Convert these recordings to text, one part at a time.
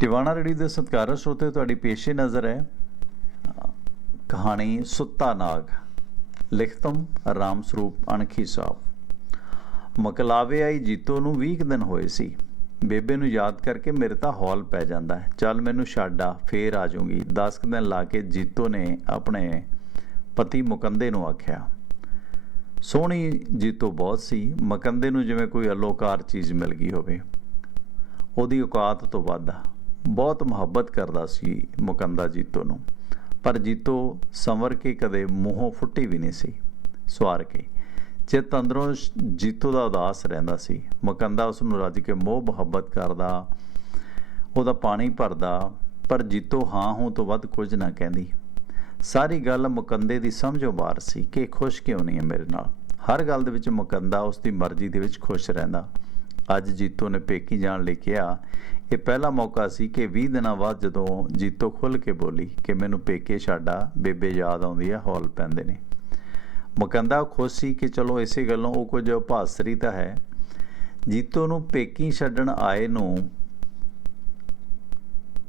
Tiwana ready ਦੇ ਸਤਿਕਾਰਤ ਸਰੋਤੇ, ਤੁਹਾਡੀ ਪੇਸ਼ੇ ਨਜ਼ਰ ਹੈ। ਕਹਾਣੀ ਸੁੱਤਾ ਨਾਗ, ਲਿਖਤਮ ਰਾਮ ਸਰੂਪ ਅਣਖੀ ਸਾਹਿਬ ਮਕਲਾਵੇ ਆਈ ਜੀਤੋ ਨੂੰ 20 ਕੁ ਦਿਨ ਹੋਏ ਸੀ। ਬੇਬੇ ਨੂੰ ਯਾਦ ਕਰਕੇ ਮੇਰੇ ਤਾਂ ਹੌਲ ਪੈ ਜਾਂਦਾ ਹੈ। ਚੱਲ ਮੈਨੂੰ ਛੱਡ ਆ, ਫੇਰ ਆ ਜਾਊਂਗੀ। 10 ਕੁ ਦਿਨ ਲਾ ਕੇ ਜੀਤੋ ਨੇ ਆਪਣੇ ਪਤੀ ਮੁਕੰਦੇ ਨੂੰ ਆਖਿਆ। ਸੋਹਣੀ ਜੀਤੋ ਬਹੁਤ ਸੀ। ਮਕੰਦੇ ਨੂੰ ਜਿਵੇਂ ਕੋਈ ਅਲੋਕਾਰ ਚੀਜ਼ ਮਿਲ ਗਈ ਹੋਵੇ। ਉਹਦੀ ਔਕਾਤ ਤੋਂ ਵੱਧ ਬਹੁਤ ਮੁਹੱਬਤ ਕਰਦਾ ਸੀ ਮੁਕੰਦਾ ਜੀਤੋ ਨੂੰ। ਪਰ ਜੀਤੋ ਸੰਵਰ ਕੇ ਕਦੇ ਮੂੰਹੋਂ ਫੁੱਟੀ ਵੀ ਨਹੀਂ ਸੀ, ਸਵਾਰ ਕੇ। ਚਿੱਤ ਅੰਦਰੋਂ ਜੀਤੋ ਦਾ ਉਦਾਸ ਰਹਿੰਦਾ ਸੀ। ਮੁਕੰਦਾ ਉਸ ਨੂੰ ਰੱਜ ਕੇ ਮੋਹ ਮੁਹੱਬਤ ਕਰਦਾ, ਉਹਦਾ ਪਾਣੀ ਭਰਦਾ, ਪਰ ਜੀਤੋ ਹਾਂ ਹੂੰ ਤੋਂ ਵੱਧ ਕੁਝ ਨਾ ਕਹਿੰਦੀ। ਸਾਰੀ ਗੱਲ ਮੁਕੰਦੇ ਦੀ ਸਮਝੋ ਬਾਹਰ ਸੀ ਕਿ ਖੁਸ਼ ਕਿਉਂ ਨਹੀਂ ਹੈ ਮੇਰੇ ਨਾਲ। ਹਰ ਗੱਲ ਦੇ ਵਿੱਚ ਮੁਕੰਦਾ ਉਸ ਦੀ ਮਰਜ਼ੀ ਦੇ ਵਿੱਚ ਖੁਸ਼ ਰਹਿੰਦਾ। ਅੱਜ ਜੀਤੋ ਨੇ ਪੇਕੀ ਜਾਣ ਲਈ ਕਿਹਾ ਇਹ ਪਹਿਲਾ ਮੌਕਾ ਸੀ ਕਿ 20 ਦਿਨਾਂ ਬਾਅਦ ਜਦੋਂ ਜੀਤੋ ਖੁੱਲ ਕੇ ਬੋਲੀ ਕਿ ਮੈਨੂੰ ਪੇਕੇ ਛੱਡਾ ਬੇਬੇ ਯਾਦ ਆਉਂਦੀ ਆ, ਹੌਲ ਪੈਂਦੇ ਨੇ। ਮਕੰਦਾ ਖੁਸ਼ ਸੀ ਕਿ ਚਲੋ ਇਸੇ ਗੱਲੋਂ ਉਹ ਕੁਝ ਭਾਸਰੀ ਤਾਂ ਹੈ। ਜੀਤੋ ਨੂੰ ਪੇਕੀ ਛੱਡਣ ਆਏ ਨੂੰ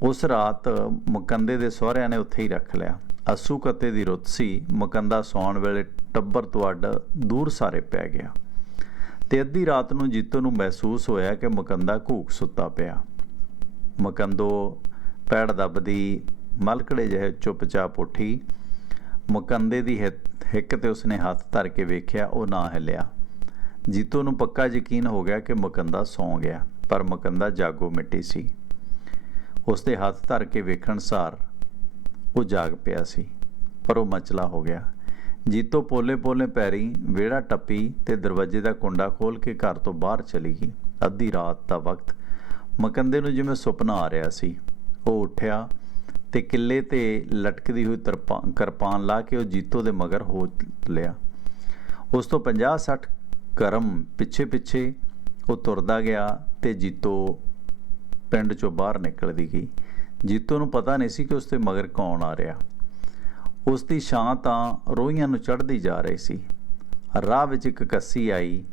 ਉਸ ਰਾਤ ਮੁਕੰਦੇ ਦੇ ਸਹੁਰਿਆਂ ਨੇ ਉੱਥੇ ਹੀ ਰੱਖ ਲਿਆ। ਅਸੂ ਕੱਤੇ ਦੀ ਰੁੱਤ ਸੀ, ਮਕੰਦਾ ਸੌਣ ਵੇਲੇ ਟੱਬਰ ਤੋਂ ਅੱਡ ਦੂਰ ਸਾਰੇ ਪੈ ਗਿਆ। ਤੇ ਅੱਧੀ ਰਾਤ ਨੂੰ ਜੀਤੋ ਨੂੰ ਮਹਿਸੂਸ ਹੋਇਆ ਕਿ ਮੁਕੰਦਾ ਘੂਕ ਸੁੱਤਾ ਪਿਆ। ਮੁਕੰਦੋ ਪੈੜ ਦੱਬਦੀ, ਮਲਕੜੇ ਜਿਹੇ ਚੁੱਪਚਾਪ ਉੱਠੀ। ਮੁਕੰਦੇ ਦੀ ਹਿੱਕ- ਹਿੱਕ ਤੇ ਉਸਨੇ ਹੱਥ ਧਰ ਕੇ ਵੇਖਿਆ, ਉਹ ਨਾ ਹਿੱਲਿਆ। ਜੀਤੋ ਨੂੰ ਪੱਕਾ ਯਕੀਨ ਹੋ ਗਿਆ ਕਿ ਮੁਕੰਦਾ ਸੌਂ ਗਿਆ, ਪਰ ਮੁਕੰਦਾ ਜਾਗੋ ਮਿੱਟੀ ਸੀ। ਉਸਦੇ ਹੱਥ ਧਰ ਕੇ ਵੇਖਣ ਸਾਰ ਉਹ ਜਾਗ ਪਿਆ ਸੀ, ਪਰ ਉਹ ਮਚਲਾ ਹੋ ਗਿਆ। ਜੀਤੋ ਪੋਲੇ-ਪੋਲੇ ਪੈਰੀ ਵਿਹੜਾ ਟੱਪੀ ਤੇ ਦਰਵਾਜ਼ੇ ਦਾ ਕੁੰਡਾ ਖੋਲ ਕੇ ਘਰ ਤੋਂ ਬਾਹਰ ਚਲੀ ਗਈ। ਅੱਧੀ ਰਾਤ ਦਾ ਵਕਤ ਮਕੰਦੇ ਨੂੰ ਜਿਵੇਂ ਸੁਪਨਾ ਆ ਰਿਹਾ ਸੀ, ਉਹ ਉੱਠਿਆ ਤੇ ਕਿੱਲੇ ਤੇ ਲਟਕਦੀ ਹੋਈ ਤਰਪਾ- ਕਿਰਪਾਨ ਲਾ ਕੇ ਉਹ ਜੀਤੋ ਦੇ ਮਗਰ ਹੋ ਲਿਆ। ਉਸ ਤੋਂ 50-60 ਕਰਮ ਪਿੱਛੇ-ਪਿੱਛੇ ਉਹ ਤੁਰਦਾ ਗਿਆ ਤੇ ਜੀਤੋ ਪਿੰਡ ਚੋਂ ਬਾਹਰ ਨਿਕਲਦੀ ਗਈ। ਜੀਤੋ ਨੂੰ ਪਤਾ ਨਹੀਂ ਸੀ ਕਿ ਉਸ ਦੇ ਮਗਰ ਕੌਣ ਆ ਰਿਹਾ। ਉਸ ਦੀ ਛਾਂ ਤਾਂ ਰੋਈਆਂ ਨੂੰ ਚੜ੍ਹਦੀ ਜਾ ਰਹੀ ਸੀ। ਰਾਹ ਵਿੱਚ ਇੱਕ ਕੱਸੀ ਆਈ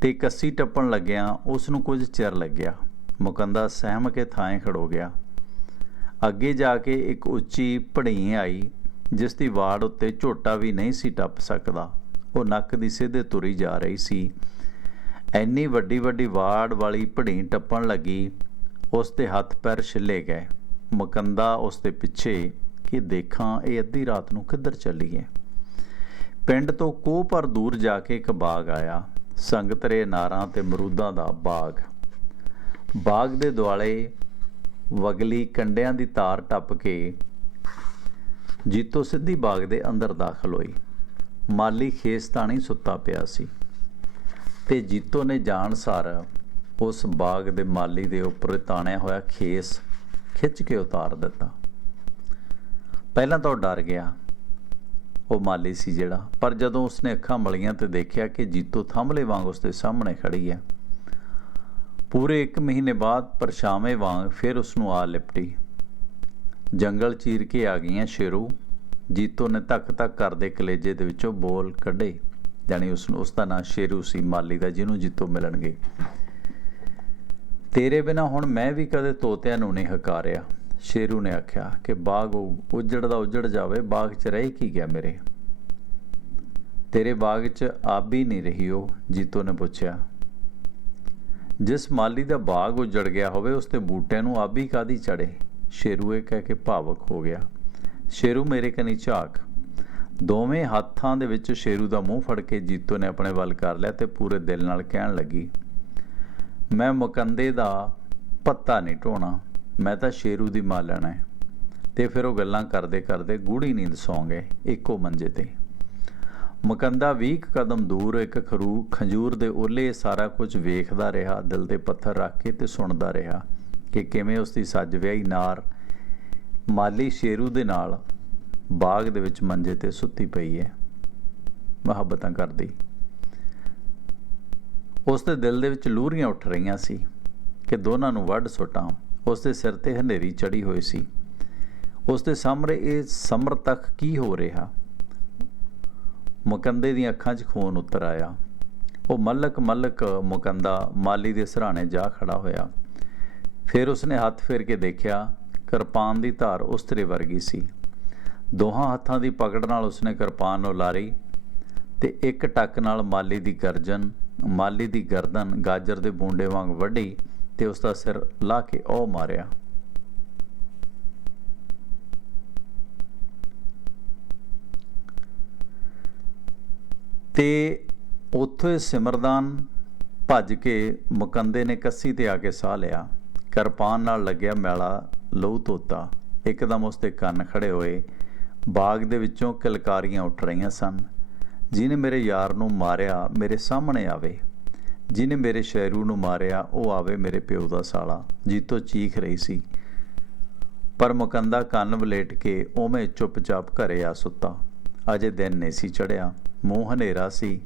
ਤੇ ਕੱਸੀ ਟੱਪਣ ਲੱਗਿਆਂ ਉਸ ਨੂੰ ਕੁਝ ਚਿਰ ਲੱਗਿਆ। ਮੁਕੰਦਾ ਸਹਿਮ ਕੇ ਥਾਂ ਖੜੋ ਗਿਆ। ਅੱਗੇ ਜਾ ਕੇ ਇੱਕ ਉੱਚੀ ਭੜੀ ਆਈ, ਜਿਸ ਦੀ ਵਾੜ ਉੱਤੇ ਝੋਟਾ ਵੀ ਨਹੀਂ ਸੀ ਟੱਪ ਸਕਦਾ। ਉਹ ਨੱਕ ਦੀ ਸਿੱਧੇ ਤੁਰੀ ਜਾ ਰਹੀ ਸੀ। ਐਨੀ ਵੱਡੀ ਵੱਡੀ ਵਾੜ ਵਾਲੀ ਭੜੀ ਟੱਪਣ ਲੱਗੀ। ਉਸ ਦੇ ਹੱਥ ਪੈਰ ਛਿੱਲੇ ਗਏ। ਮੁਕੰਦਾ ਉਸ ਦੇ ਪਿੱਛੇ ਕਿ ਦੇਖਾਂ, ਇਹ ਅੱਧੀ ਰਾਤ ਨੂੰ ਕਿੱਧਰ ਚੱਲੀ ਹੈ ਪਿੰਡ ਤੋਂ ਕੋਹ ਪਰ ਦੂਰ ਜਾ ਕੇ ਇੱਕ ਬਾਗ ਆਇਆ। ਸੰਗਤਰੇ ਨਾਰਾਂ ਤੇ ਮਰੂਦਾਂ ਦਾ ਬਾਗ। ਬਾਗ ਦੇ ਦੁਆਲੇ ਵਗਲੀ ਕੰਡਿਆਂ ਦੀ ਤਾਰ ਟੱਪ ਕੇ ਜੀਤੋ ਸਿੱਧੀ ਬਾਗ ਦੇ ਅੰਦਰ ਦਾਖਲ ਹੋਈ। ਮਾਲੀ ਖੇਸਤਾਣੀ ਸੁੱਤਾ ਪਿਆ ਸੀ ਤੇ ਜੀਤੋ ਨੇ ਜਾਣ ਸਾਰ ਉਸ ਬਾਗ ਦੇ ਮਾਲੀ ਦੇ ਉੱਪਰ ਤਾਣਿਆ ਹੋਇਆ ਖੇਸ ਖਿੱਚ ਕੇ ਉਤਾਰ ਦਿੱਤਾ। ਪਹਿਲਾਂ ਤਾਂ ਉਹ ਡਰ ਗਿਆ। ਉਹ ਮਾਲੀ ਸੀ ਜਿਹੜਾ, ਪਰ ਜਦੋਂ ਉਸਨੇ ਅੱਖਾਂ ਮਲੀਆਂ ਤੇ ਦੇਖਿਆ ਕਿ ਜੀਤੋ ਥੰਮਲੇ ਵਾਂਗ ਉਸਦੇ ਸਾਹਮਣੇ ਖੜੀ ਹੈ ਪੂਰੇ 1 ਮਹੀਨੇ ਬਾਅਦ ਪਰਛਾਵੇਂ ਵਾਂਗ ਫਿਰ ਉਸ ਨੂੰ ਆ ਲਿਪਟੀ। ਜੰਗਲ ਚੀਰ ਕੇ ਆ ਗਈਆਂ ਸ਼ੇਰੂ। ਜੀਤੋ ਨੇ ਧੱਕ ਧੱਕ ਕਰਦੇ ਕਲੇਜੇ ਦੇ ਵਿੱਚੋਂ ਬੋਲ ਕੱਢੇ ਜਾਨੀ ਉਸ ਨੂੰ ਉਸ ਦਾ ਨਾਂ ਸ਼ੇਰੂ ਸੀ, ਮਾਲੀ ਦਾ, ਜਿਹਨੂੰ ਜੀਤੋ ਮਿਲਣਗੇ। ਤੇਰੇ ਬਿਨਾ ਹੁਣ ਮੈਂ ਵੀ ਕਦੇ ਤੋਤਿਆਂ ਨੂੰ ਨਹੀਂ ਹਕਾਰਿਆ। ਸ਼ੇਰੂ ਨੇ ਆਖਿਆ ਕਿ ਬਾਗ ਉ- ਉੱਜੜਦਾ ਉੱਜੜ ਜਾਵੇ, ਬਾਗ 'ਚ ਰਹਿ ਕੀ ਗਿਆ ਮੇਰੇ? ਤੇਰੇ ਬਾਗ 'ਚ ਆਬੀ ਨਹੀਂ ਰਹੀ ਉਹ ਜੀਤੋ ਨੇ ਪੁੱਛਿਆ। ਜਿਸ ਮਾਲੀ ਦਾ ਬਾਗ ਉਜੜ ਗਿਆ ਹੋਵੇ ਉਸ ਤੇ ਬੂਟਿਆਂ ਨੂੰ ਆਬੀ ਕਾਦੀ ਚੜੇ ਸ਼ੇਰੂ ਇਹ ਕਹਿ ਕੇ ਭਾਵਕ ਹੋ ਗਿਆ। ਸ਼ੇਰੂ ਮੇਰੇ ਕਨੀ ਝਾਕ। ਦੋਵੇਂ ਹੱਥਾਂ ਦੇ ਵਿੱਚ ਸ਼ੇਰੂ ਦਾ ਮੂੰਹ ਫੜ ਕੇ ਜੀਤੋ ਨੇ ਆਪਣੇ ਵੱਲ ਕਰ ਲਿਆ ਤੇ ਪੂਰੇ ਦਿਲ ਨਾਲ ਕਹਿਣ ਲੱਗੀ, ਮੈਂ ਮੁਕੰਦੇ ਦਾ ਪੱਤਾ ਨਹੀਂ ਢੋਣਾ, ਮੈਂ ਤਾਂ ਸ਼ੇਰੂ ਦੀ ਮਾਲਣ ਹੈ ਤੇ ਫਿਰ ਉਹ ਗੱਲਾਂ ਕਰਦੇ ਕਰਦੇ ਗੂੜੀ ਨੀਂਦ ਸੌਂ ਗਏ, ਇੱਕੋ ਮੰਜੇ ਤੇ। ਮਕੰਦਾ 20 ਕੁ ਕਦਮ ਦੂਰ ਇੱਕ ਖਰੂ ਖੰਜੂਰ ਦੇ ਓਲੇ ਸਾਰਾ ਕੁਝ ਵੇਖਦਾ ਰਿਹਾ, ਦਿਲ ਤੇ ਪੱਥਰ ਰੱਖ ਕੇ ਤੇ ਸੁਣਦਾ ਰਿਹਾ ਕਿ ਕਿਵੇਂ ਉਸ ਦੀ ਸੱਜ ਵਿਆਹੀ ਨਾਰ ਮਾਲੀ ਸ਼ੇਰੂ ਦੇ ਨਾਲ ਬਾਗ ਦੇ ਵਿੱਚ ਮੰਜੇ ਤੇ ਸੁੱਤੀ ਪਈ ਹੈ। ਮੁਹੱਬਤਾਂ ਕਰਦੀ। ਉਸ ਦੇ ਦਿਲ ਦੇ ਵਿੱਚ ਲੂਰੀਆਂ ਉੱਠ ਰਹੀਆਂ ਸੀ ਕਿ ਦੋਨਾਂ ਨੂੰ ਵੱਢ ਸੁੱਟਾਂ। ਉਸ ਦੇ ਸਿਰ ਤੇ ਹਨੇਰੀ ਚੜੀ ਹੋਈ ਸੀ। ਉਸ ਦੇ ਸਾਹਮਣੇ ਇਹ ਸਮਰ ਤੱਕ ਕੀ ਹੋ ਰਿਹਾ? ਮੁਕੰਦੇ ਦੀਆਂ ਅੱਖਾਂ 'ਚ ਖੂਨ ਉਤਰ ਆਇਆ। ਉਹ ਮਲਕ ਮਲਕ ਮੁਕੰਦਾ ਮਾਲੀ ਦੇ ਸਰਾਣੇ ਜਾ ਖੜਾ ਹੋਇਆ। ਫਿਰ ਉਸਨੇ ਹੱਥ ਫੇਰ ਕੇ ਦੇਖਿਆ, ਕਿਰਪਾਨ ਦੀ ਧਾਰ ਉਸਤਰੇ ਵਰਗੀ ਸੀ। ਦੋਹਾਂ ਹੱਥਾਂ ਦੀ ਪਕੜ ਨਾਲ ਉਸਨੇ ਕਿਰਪਾਨ ਨੂੰ ਲਾਰੀ ਤੇ ਇੱਕ ਟੱਕ ਨਾਲ ਮਾਲੀ ਦੀ ਗਰਜਨ, ਮਾਲੀ ਦੀ ਗਰਦਨ ਗਾਜਰ ਦੇ ਬੂੰਡੇ ਵਾਂਗ ਵੱਢੀ ਤੇ ਉਸ ਦਾ ਸਿਰ ਲਾ ਕੇ ਉਹ ਮਾਰਿਆ। ਤੇ ਉੱਥੇ ਸਿਮਰਦਾਨ ਭੱਜ ਕੇ ਮੁਕੰਦੇ ਨੇ ਕੱਸੀ ਤੇ ਆ ਕੇ ਸਾਹ ਲਿਆ। ਕਿਰਪਾਨ ਨਾਲ ਲੱਗਿਆ ਮੈਲਾ ਲਹੂ ਤੋਤਾ ਇੱਕਦਮ ਉਸ ਦੇ ਕੰਨ ਖੜੇ ਹੋਏ। ਬਾਗ ਦੇ ਵਿੱਚੋਂ ਕਿਲਕਾਰੀਆਂ ਉੱਠ ਰਹੀਆਂ ਸਨ। ਜਿਹਨੇ ਮੇਰੇ ਯਾਰ ਨੂੰ ਮਾਰਿਆ, ਮੇਰੇ ਸਾਹਮਣੇ ਆਵੇ। ਜਿਹਨੇ ਮੇਰੇ ਸ਼ੈਰੂ ਨੂੰ ਮਾਰਿਆ, ਉਹ ਆਵੇ ਮੇਰੇ ਪਿਓ ਦਾ ਸਾਲਾ, ਜੀਤੋ ਚੀਖ ਰਹੀ ਸੀ। ਪਰ ਮੁਕੰਦਾ ਕੰਨ ਵਲੇਟ ਕੇ ਉਵੇਂ ਚੁੱਪਚਾਪ ਘਰੇ ਆ ਸੁੱਤਾ। ਅਜੇ ਦਿਨ ਨਹੀਂ ਸੀ ਚੜਿਆ ਮੂੰਹ ਹਨੇਰਾ ਸੀ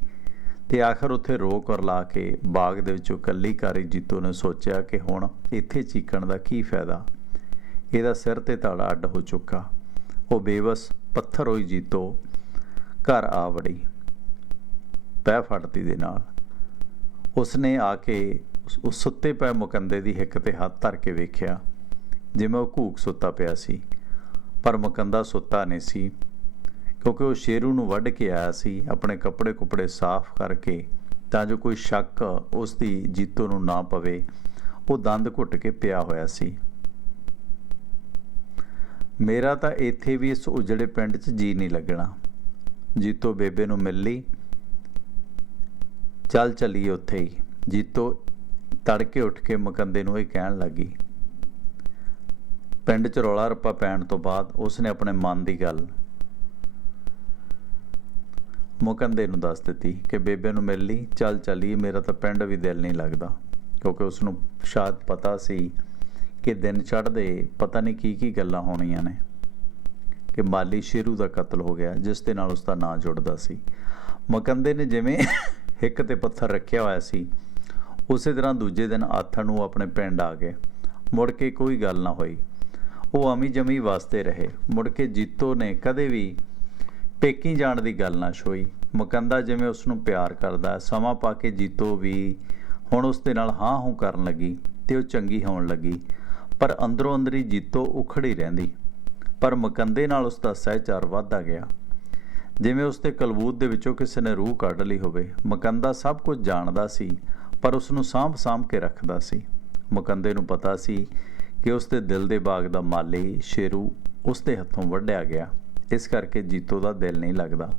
ਤੇ ਆਖਰ ਉੱਥੇ ਰੋਕ ਔਰ ਲਾ ਕੇ ਬਾਗ ਦੇ ਵਿੱਚੋਂ ਕੱਲੀ ਕਾਰੀ ਜੀਤੋ ਨੇ ਸੋਚਿਆ ਕਿ ਹੁਣ ਇੱਥੇ ਚੀਕਣ ਦਾ ਕੀ ਫਾਇਦਾ। ਇਹਦਾ ਸਿਰ ਤੇ ਤਾੜਾ ਅੱਡ ਹੋ ਚੁੱਕਾ। ਉਹ ਬੇਵਸ ਪੱਥਰ ਹੋਈ ਜੀਤੋ ਘਰ ਆ ਵੜੀ, ਪੈ ਫੜਦੀ ਦੇ ਨਾਲ। ਉਸਨੇ ਆ ਕੇ ਉਸ ਸੁੱਤੇ ਪਏ ਮੁਕੰਦੇ ਦੀ ਹਿੱਕ ਤੇ ਹੱਥ ਧਰ ਕੇ ਵੇਖਿਆ, ਜਿਵੇਂ ਉਹ ਘੂਕ ਸੁੱਤਾ ਪਿਆ ਸੀ। ਪਰ ਮੁਕੰਦਾ ਸੁੱਤਾ ਨਹੀਂ ਸੀ। ਕਿਉਂਕਿ ਉਹ ਸ਼ੇਰੂ ਨੂੰ ਵੱਢ ਕੇ ਆਇਆ ਸੀ, ਆਪਣੇ ਕੱਪੜੇ ਕੁਪੜੇ ਸਾਫ਼ ਕਰਕੇ, ਤਾਂ ਜੋ ਕੋਈ ਸ਼ੱਕ ਉਸ ਦੀ ਜੀਤੋ ਨੂੰ ਨਾ ਪਵੇ, ਉਹ ਦੰਦ ਘੁੱਟ ਕੇ ਪਿਆ ਹੋਇਆ ਸੀ। ਮੇਰਾ ਤਾਂ ਇੱਥੇ ਵੀ ਇਸ ਉਜੜੇ ਪਿੰਡ 'ਚ ਜੀ ਨਹੀਂ ਲੱਗਣਾ। ਜੀਤੋ ਬੇਬੇ ਨੂੰ ਮਿਲ ਲਈ। ਚੱਲ ਚੱਲੀਏ ਉੱਥੇ ਹੀ। ਜੀਤੋ ਤੜਕੇ ਉੱਠ ਕੇ ਮਕੰਦੇ ਨੂੰ ਇਹ ਕਹਿਣ ਲੱਗੀ। ਪਿੰਡ 'ਚ ਰੌਲਾ ਰੱਪਾ ਪੈਣ ਤੋਂ ਬਾਅਦ ਉਸਨੇ ਆਪਣੇ ਮਨ ਦੀ ਗੱਲ ਮੁਕੰਦੇ ਨੂੰ ਦੱਸ ਦਿੱਤੀ ਕਿ ਬੇਬੇ ਨੂੰ ਮਿਲ ਲਈ, ਚੱਲ ਚੱਲੀਏ, ਮੇਰਾ ਤਾਂ ਪਿੰਡ ਵੀ ਦਿਲ ਨਹੀਂ ਲੱਗਦਾ। ਕਿਉਂਕਿ ਉਸ ਨੂੰ ਸ਼ਾਇਦ ਪਤਾ ਸੀ ਕਿ ਦਿਨ ਚੜ੍ਹਦੇ ਪਤਾ ਨਹੀਂ ਕੀ ਕੀ ਗੱਲਾਂ ਹੋਣੀਆਂ ਨੇ। ਕਿ ਮਾਲੀ ਸ਼ੇਰੂ ਦਾ ਕਤਲ ਹੋ ਗਿਆ, ਜਿਸ ਦੇ ਨਾਲ ਉਸ ਦਾ ਨਾਂ ਜੁੜਦਾ ਸੀ। ਮਕੰਦੇ ਨੇ ਜਿਵੇਂ ਹਿੱਕ ਤੇ ਪੱਥਰ ਰੱਖਿਆ ਹੋਇਆ ਸੀ, ਉਸੇ ਤਰ੍ਹਾਂ ਦੂਜੇ ਦਿਨ ਆਥਣ ਨੂੰ ਆਪਣੇ ਪਿੰਡ ਆ ਗਏ। ਮੁੜ ਕੇ ਕੋਈ ਗੱਲ ਨਾ ਹੋਈ। ਉਹ ਅਮੀ ਜਮੀ ਵਾਸਤੇ ਰਹੇ। ਮੁੜ ਕੇ ਜੀਤੋ ਨੇ ਕਦੇ ਵੀ ਪੇਕੀ ਜਾਣ ਦੀ ਗੱਲ ਨਾ ਛੋਈ। ਮਕੰਦਾ ਜਿਵੇਂ ਉਸ ਨੂੰ ਪਿਆਰ ਕਰਦਾ, ਸਮਾਂ ਪਾ ਕੇ ਜੀਤੋ ਵੀ ਹੁਣ ਉਸ ਦੇ ਨਾਲ ਹਾਂ ਹੂੰ ਕਰਨ ਲੱਗੀ ਤੇ ਉਹ ਚੰਗੀ ਹੋਣ ਲੱਗੀ। ਪਰ ਅੰਦਰੋਂ ਅੰਦਰੀ ਜੀਤੋ ਉਖੜੀ ਰਹਿੰਦੀ। ਪਰ ਮਕੰਦੇ ਨਾਲ ਉਸ ਦਾ ਸਹਿਚਾਰ ਵੱਧਦਾ ਗਿਆ। ਜਿਵੇਂ ਉਸ ਦੇ ਕਲਬੂਤ ਦੇ ਵਿੱਚੋਂ ਕਿਸੇ ਨੇ ਰੂਹ ਕੱਢ ਲਈ ਹੋਵੇ, ਮਕੰਦਾ ਸਭ ਕੁਝ ਜਾਣਦਾ ਸੀ, ਪਰ ਉਸ ਨੂੰ ਸਾਂਭ-ਸਾਂਭ ਕੇ ਰੱਖਦਾ ਸੀ। ਮਕੰਦੇ ਨੂੰ ਪਤਾ ਸੀ ਕਿ ਉਸ ਦੇ ਦਿਲ ਦੇ ਬਾਗ ਦਾ ਮਾਲੀ ਸ਼ੇਰੂ ਉਸ ਦੇ ਹੱਥੋਂ ਵੱਢਿਆ ਗਿਆ। ਇਸ ਕਰਕੇ ਜੀਤੋ ਦਾ ਦਿਲ ਨਹੀਂ ਲੱਗਦਾ।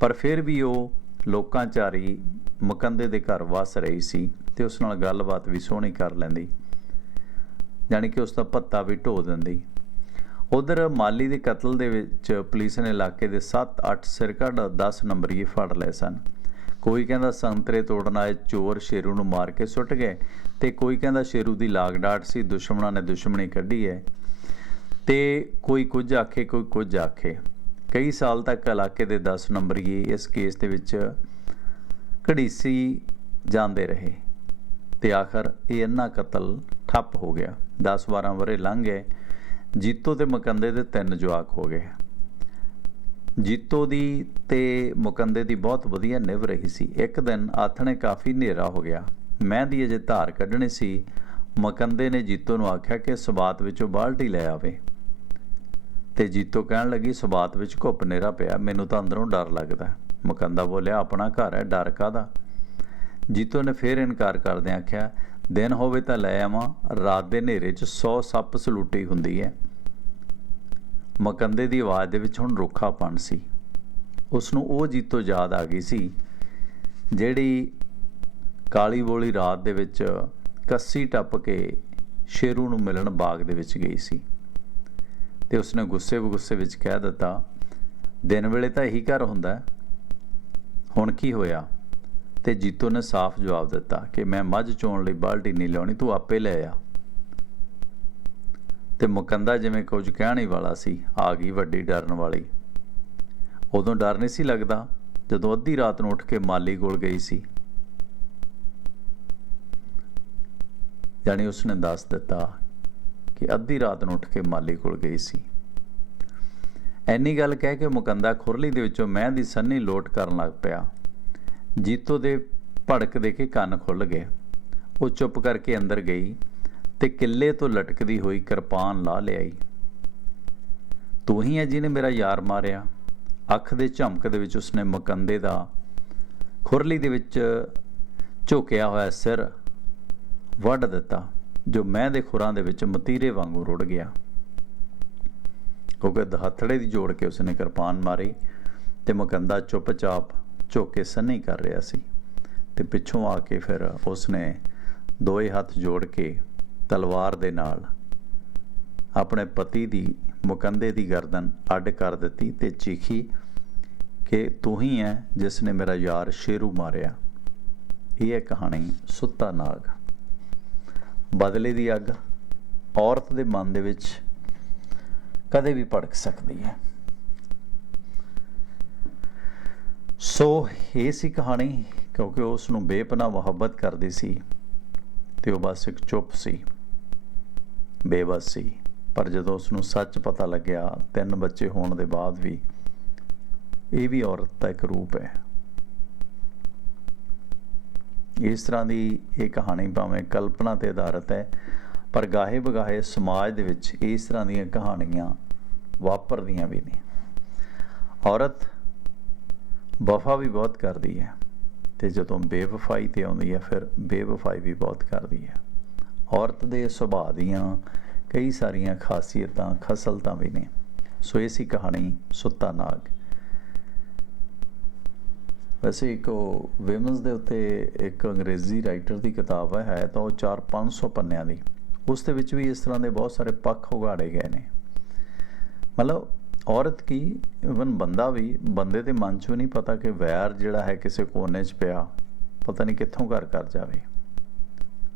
ਪਰ ਫਿਰ ਵੀ ਉਹ ਲੋਕਾਂ ਚਾਰੀ ਮਕੰਦੇ ਦੇ ਘਰ ਵਸ ਰਹੀ ਸੀ ਤੇ ਉਸ ਨਾਲ ਗੱਲਬਾਤ ਵੀ ਸੋਹਣੀ ਕਰ ਲੈਂਦੀ। ਯਾਨੀ ਕਿ ਉਸ ਦਾ ਪੱਤਾ ਵੀ ਢੋ ਦਿੰਦੀ। ਉਧਰ ਮਾਲੀ ਦੇ ਕਤਲ ਦੇ ਵਿੱਚ ਪੁਲਿਸ ਨੇ ਇਲਾਕੇ ਦੇ 7-8 ਸਿਰਕੱਢ 10 ਨੰਬਰੀਏ ਫੜ ਲਏ ਸਨ। ਕੋਈ ਕਹਿੰਦਾ ਸੰਤਰੇ ਤੋੜਨ ਆਏ ਚੋਰ ਸ਼ੇਰੂ ਨੂੰ ਮਾਰ ਕੇ ਸੁੱਟ ਗਏ ਤੇ ਕੋਈ ਕਹਿੰਦਾ ਸ਼ੇਰੂ ਦੀ ਲਾਗ ਡਾਟ ਸੀ, ਦੁਸ਼ਮਣਾਂ ਨੇ ਦੁਸ਼ਮਣੀ ਕੱਢੀ ਹੈ। ਤੇ ਕੋਈ ਕੁਝ ਆਖੇ, ਕੋਈ ਕੁਝ ਆਖੇ। ਕਈ ਸਾਲ ਤੱਕ ਇਲਾਕੇ ਦੇ 10 ਨੰਬਰੀਏ ਇਸ ਕੇਸ ਦੇ ਵਿੱਚ ਘੜੀਸੀ ਜਾਂਦੇ ਰਹੇ ਤੇ ਆਖਰ ਇਹ ਇੰਨਾ ਕਤਲ ਠੱਪ ਹੋ ਗਿਆ। 10-12 ਵਰੇ ਲੰਘ ਗਏ। ਜੀਤੋ ਤੇ ਮਕੰਦੇ ਦੇ ਤਿੰਨ ਜਵਾਕ ਹੋ ਗਏ। ਜੀਤੋ ਦੀ ਤੇ ਮੁਕੰਦੇ ਦੀ ਬਹੁਤ ਵਧੀਆ ਨਿਭ ਰਹੀ ਸੀ। ਇੱਕ ਦਿਨ ਆਥਣੇ ਕਾਫੀ ਹਨੇਰਾ ਹੋ ਗਿਆ। ਮੈਂ ਦੀ ਅਜੇ ਧਾਰ ਕੱਢਣੀ ਸੀ। ਮਕੰਦੇ ਨੇ ਜੀਤੋ ਨੂੰ ਆਖਿਆ ਕਿ ਸਬਾਤ ਵਿੱਚੋਂ ਬਾਲਟੀ ਲੈ ਆਵੇ। ਤੇ ਜੀਤੋ ਕਹਿਣ ਲੱਗੀ, ਸਬਾਤ ਵਿੱਚ ਘੁੱਪ ਨੇਰਾ ਪਿਆ, ਮੈਨੂੰ ਤਾਂ ਅੰਦਰੋਂ ਡਰ ਲੱਗਦਾ ਮਕੰਦਾ ਬੋਲਿਆ, ਆਪਣਾ ਘਰ ਹੈ, ਡਰ ਕਾਦਾ ਜੀਤੋ ਨੇ ਫੇਰ ਇਨਕਾਰ ਕਰਦਿਆਂ ਆਖਿਆ, ਦਿਨ ਹੋਵੇ ਤਾਂ ਲੈ ਆਵਾਂ, ਰਾਤ ਦੇ ਹਨੇਰੇ 'ਚ 100 ਸੱਪ ਸਲੂਟੀ ਹੁੰਦੀ ਹੈ। ਮਕੰਦੇ ਦੀ ਆਵਾਜ਼ ਦੇ ਵਿੱਚ ਹੁਣ ਰੁੱਖਾਪਣ ਸੀ। ਉਸ ਨੂੰ ਉਹ ਜੀਤੋ ਯਾਦ ਆ ਗਈ ਸੀ, ਜਿਹੜੀ ਕਾਲੀ ਬੋਲੀ ਰਾਤ ਦੇ ਵਿੱਚ ਕੱਸੀ ਟੱਪ ਕੇ ਸ਼ੇਰੂ ਨੂੰ ਮਿਲਣ ਬਾਗ ਦੇ ਵਿੱਚ ਗਈ ਸੀ। ਤੇ ਉਸਨੇ ਗੁੱਸੇ ਗੁੱਸੇ ਵਿੱਚ ਕਹਿ ਦਿੱਤਾ, ਦਿਨ ਵੇਲੇ ਤਾਂ ਇਹੀ ਘਰ ਹੁੰਦਾ ਹੁਣ ਕੀ ਹੋਇਆ? ਤੇ ਜੀਤੋ ਨੇ ਸਾਫ਼ ਜਵਾਬ ਦਿੱਤਾ ਕਿ ਮੈਂ ਮੱਝ ਚੋਣ ਲਈ ਬਾਲਟੀ ਨਹੀਂ ਲਿਆਉਣੀ, ਤੂੰ ਆਪੇ ਲੈ ਆ। ਤੇ ਮੁਕੰਦਾ ਜਿਵੇਂ ਕੁਝ ਕਹਿਣ ਹੀ ਵਾਲਾ ਸੀ, ਆ ਗਈ ਵੱਡੀ ਡਰਨ ਵਾਲੀ। ਉਦੋਂ ਡਰ ਨਹੀਂ ਸੀ ਲੱਗਦਾ, ਜਦੋਂ ਅੱਧੀ ਰਾਤ ਨੂੰ ਉੱਠ ਕੇ ਮਾਲੀ ਕੋਲ ਗਈ ਸੀ। ਜਾਣੀ ਉਸਨੇ ਦੱਸ ਦਿੱਤਾ ਕਿ ਅੱਧੀ ਰਾਤ ਨੂੰ ਉੱਠ ਕੇ ਮਾਲੀ ਕੋਲ ਗਈ ਸੀ। ਐਨੀ ਗੱਲ ਕਹਿ ਕੇ ਮੁਕੰਦਾ ਖੁਰਲੀ ਦੇ ਵਿੱਚੋਂ ਮੈਂ ਦੀ ਸੰਨੀ ਲੋਟ ਕਰਨ ਲੱਗ ਪਿਆ। ਜੀਤੋ ਦੇ ਭੜਕ ਦੇ ਕੇ ਕੰਨ ਖੁੱਲ ਗਏ। ਉਹ ਚੁੱਪ ਕਰਕੇ ਅੰਦਰ ਗਈ ਤੇ ਕਿੱਲੇ ਤੋਂ ਲਟਕਦੀ ਹੋਈ ਕਿਰਪਾਨ ਲਾ ਲਿਆਈ। ਤੂੰ ਹੀ ਹੈ ਜਿਹਨੇ ਮੇਰਾ ਯਾਰ ਮਾਰਿਆ। ਅੱਖ ਦੇ ਝਮਕ ਦੇ ਵਿੱਚ ਉਸਨੇ ਮਕੰਦੇ ਦਾ ਖੁਰਲੀ ਦੇ ਵਿੱਚ ਝੁਕਿਆ ਹੋਇਆ ਸਿਰ ਵੱਢ ਦਿੱਤਾ। ਜੋ ਮੈਂ ਦੇ ਖੁਰਾਂ ਦੇ ਵਿੱਚ ਮਤੀਰੇ ਵਾਂਗੂ ਰੁੜ ਗਿਆ। ਕਿਉਂਕਿ ਹੱਥੜੇ ਦੀ ਜੋੜ ਕੇ ਉਸਨੇ ਕਿਰਪਾਨ ਮਾਰੀ ਤੇ ਮਕੰਦਾ ਚੁੱਪਚਾਪ ਝੁੱਕ ਕੇ ਸੰਨੀ ਕਰ ਰਿਹਾ ਸੀ ਤੇ ਪਿੱਛੋਂ ਆ ਕੇ ਫਿਰ ਉਸਨੇ ਦੋਏ ਹੱਥ ਜੋੜ ਕੇ ਤਲਵਾਰ ਦੇ ਨਾਲ ਆਪਣੇ ਪਤੀ ਦੀ ਮੁਕੰਦੇ ਦੀ ਗਰਦਨ ਅੱਡ ਕਰ ਦਿੱਤੀ ਤੇ ਚੀਖੀ ਕਿ ਤੂੰ ਹੀ ਹੈ ਜਿਸ ਨੇ ਮੇਰਾ ਯਾਰ ਸ਼ੇਰੂ ਮਾਰਿਆ। ਇਹ ਹੈ ਕਹਾਣੀ ਸੁੱਤਾ ਨਾਗ। ਬਦਲੇ ਦੀ ਅੱਗ ਔਰਤ ਦੇ ਮਨ ਦੇ ਵਿੱਚ ਕਦੇ ਵੀ ਭੜਕ ਸਕਦੀ ਹੈ। ਸੋ ਇਹ ਸੀ ਕਹਾਣੀ, ਕਿਉਂਕਿ ਉਸ ਨੂੰ ਬੇਪਨਾਹ ਮੁਹੱਬਤ ਕਰਦੀ ਸੀ ਤੇ ਉਹ ਬਸ ਇੱਕ ਚੁੱਪ ਸੀ, ਬੇਬਸ ਸੀ। ਪਰ ਜਦੋਂ ਉਸ ਨੂੰ ਸੱਚ ਪਤਾ ਲੱਗਿਆ, ਤਿੰਨ ਬੱਚੇ ਹੋਣ ਦੇ ਬਾਅਦ ਵੀ ਇਹ ਵੀ ਔਰਤ ਦਾ ਇੱਕ ਰੂਪ ਹੈ। ਇਸ ਤਰ੍ਹਾਂ ਦੀ ਇਹ ਕਹਾਣੀ ਭਾਵੇਂ ਕਲਪਨਾ ਤੇ ਆਧਾਰਿਤ ਹੈ, ਪਰ ਗਾਹੇ ਬਗਾਹੇ ਸਮਾਜ ਦੇ ਵਿੱਚ ਇਸ ਤਰ੍ਹਾਂ ਦੀਆਂ ਕਹਾਣੀਆਂ ਵਾਪਰਦੀਆਂ ਵੀ ਨੇ। ਔਰਤ ਵਫਾ ਵੀ ਬਹੁਤ ਕਰਦੀ ਹੈ ਤੇ ਜਦੋਂ ਬੇਵਫਾਈ ਤੇ ਆਉਂਦੀ ਹੈ, ਫਿਰ ਬੇਵਫਾਈ ਵੀ ਬਹੁਤ ਕਰਦੀ ਹੈ। ਔਰਤ ਦੇ ਸੁਭਾਅ ਦੀਆਂ ਕਈ ਸਾਰੀਆਂ ਖਾਸੀਅਤਾਂ, ਖਸਲਤਾਂ ਵੀ ਨੇ। ਸੋ ਇਹ ਸੀ ਕਹਾਣੀ ਸੁੱਤਾ ਨਾਗ ਵੈਸੇ ਇੱਕ ਵਿਮਨਸ ਦੇ ਉੱਤੇ ਇੱਕ ਅੰਗਰੇਜ਼ੀ ਰਾਈਟਰ ਦੀ ਕਿਤਾਬ ਹੈ ਹੈ ਤਾਂ ਉਹ 4-500 ਪੰਨਿਆਂ ਦੀ। ਉਸ ਦੇ ਵਿੱਚ ਵੀ ਇਸ ਤਰ੍ਹਾਂ ਦੇ ਬਹੁਤ ਸਾਰੇ ਪੱਖ ਉਗਾੜੇ ਗਏ ਨੇ। ਮਤਲਬ ਔਰਤ ਕੀ ਇਵਨ ਬੰਦਾ ਵੀ, ਬੰਦੇ ਦੇ ਮਨ 'ਚ ਵੀ ਨਹੀਂ ਪਤਾ ਕਿ ਵੈਰ ਜਿਹੜਾ ਹੈ ਕਿਸੇ ਕੋਨੇ 'ਚ ਪਿਆ, ਪਤਾ ਨਹੀਂ ਕਿੱਥੋਂ ਘਰ ਕਰ ਜਾਵੇ।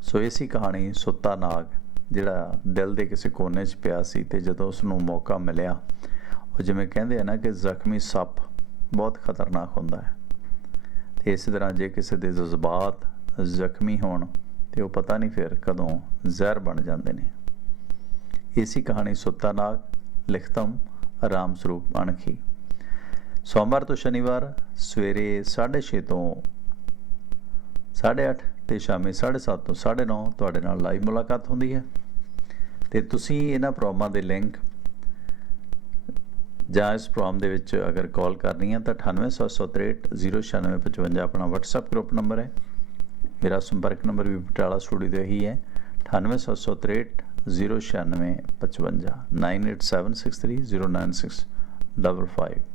ਸੋ ਇਹ ਸੀ ਕਹਾਣੀ ਸੁੱਤਾ ਨਾਗ, ਜਿਹੜਾ ਦਿਲ ਦੇ ਕਿਸੇ ਕੋਨੇ 'ਚ ਪਿਆ ਸੀ ਤੇ ਜਦੋਂ ਉਸ ਨੂੰ ਮੌਕਾ ਮਿਲਿਆ, ਉਹ ਜਿਵੇਂ ਕਹਿੰਦੇ ਆ ਨਾ ਕਿ ਜ਼ਖਮੀ ਸੱਪ ਬਹੁਤ ਖਤਰਨਾਕ ਹੁੰਦਾ ਹੈ। ਇਸ ਤਰ੍ਹਾਂ ਜੇ ਕਿਸੇ ਦੇ ਜਜ਼ਬਾਤ ਜ਼ਖਮੀ ਹੋਣ ਤੇ ਉਹ ਪਤਾ ਨਹੀਂ ਫਿਰ ਕਦੋਂ ਜ਼ਹਿਰ ਬਣ ਜਾਂਦੇ ਨੇ। ਇਸੀ ਕਹਾਣੀ ਸੁੱਤਾ ਨਾਗ ਲਿਖਤਮ, ਰਾਮ ਸਰੂਪ ਅਣਖੀ। ਸੋਮਵਾਰ ਤੋਂ ਸ਼ਨੀਵਾਰ ਸਵੇਰੇ 6:30 ਤੋਂ 8:30 ਤੇ ਸ਼ਾਮੇ 7:30 ਤੋਂ 9:30 ਤੁਹਾਡੇ ਨਾਲ ਲਾਈਵ ਮੁਲਾਕਾਤ ਹੁੰਦੀ ਹੈ। ਤੇ ਤੁਸੀਂ ਇਹਨਾਂ ਪ੍ਰੋਗਰਾਮਾਂ ਦੇ ਲਿੰਕ ਜਾਂ ਇਸ ਪ੍ਰੋਗਰਾਮ ਦੇ ਵਿੱਚ ਅਗਰ ਕਾਲ ਕਰਨੀ ਹੈ ਤਾਂ 9876309655 ਆਪਣਾ WhatsApp ਗਰੁੱਪ ਨੰਬਰ ਹੈ ਮੇਰਾ ਸੰਪਰਕ ਨੰਬਰ ਵੀ ਬਟਾਲਾ ਸਟੂਡੀਓ ਦਾ ਹੀ ਹੈ 9876309655 9876309655